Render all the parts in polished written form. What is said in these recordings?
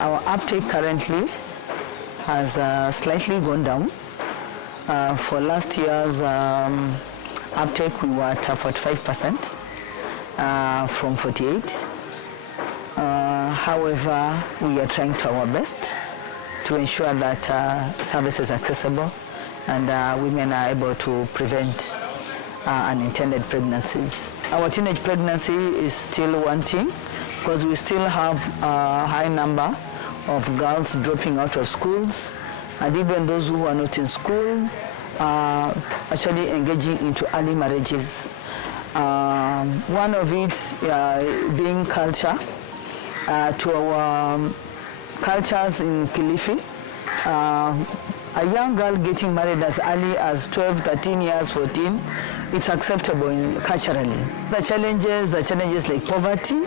Our uptake currently has slightly gone down. For last year's uptake, we were at 45% from 48. However, we are trying to our best to ensure that service is accessible and women are able to prevent unintended pregnancies. Our teenage pregnancy is still wanting because we still have a high number of girls dropping out of schools, and even those who are not in school are actually engaging into early marriages. One of it being culture. To our cultures in Kilifi, a young girl getting married as early as 12, 13 years, 14, it's acceptable culturally. The challenges like poverty,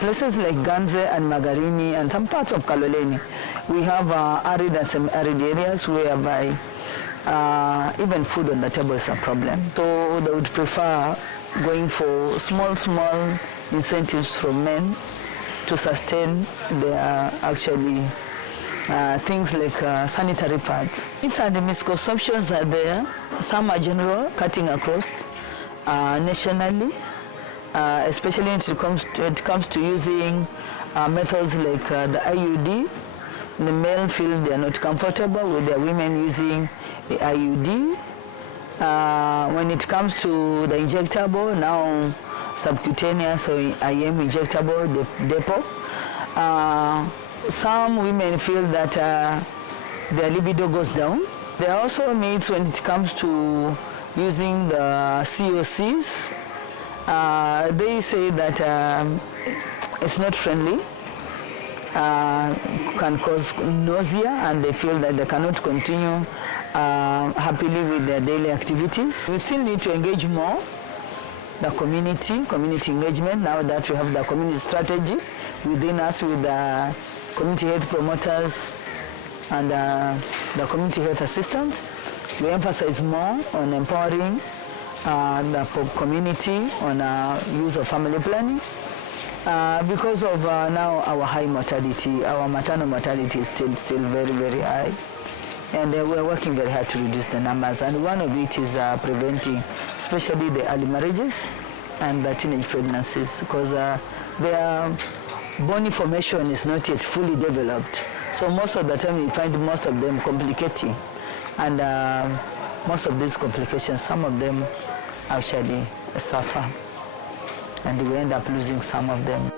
places like Ganze and Magarini and some parts of Kaloleni, we have arid and semi-arid areas whereby even food on the table is a problem. So they would prefer going for small incentives from men to sustain their actually things like sanitary pads. It's and the misconceptions are there. Some are general, cutting across nationally, especially when it comes to using methods like the IUD. The male feel they are not comfortable with their women using the IUD. When it comes to the injectable, now subcutaneous or IM injectable, Deche, some women feel that their libido goes down. There are also myths when it comes to using the COCs. They say that it's not friendly, can cause nausea, and they feel that they cannot continue happily with their daily activities. We still need to engage more the community engagement, now that we have the community strategy within us with the community health promoters and the community health assistants. We emphasize more on empowering the community on use of family planning. Because of now our high mortality, our maternal mortality is still very, very high. And we're working very hard to reduce the numbers. And one of it is preventing, especially the early marriages and the teenage pregnancies, because their body formation is not yet fully developed. So most of the time you find most of them complicating. And most of these complications, some of them actually suffer. And we end up losing some of them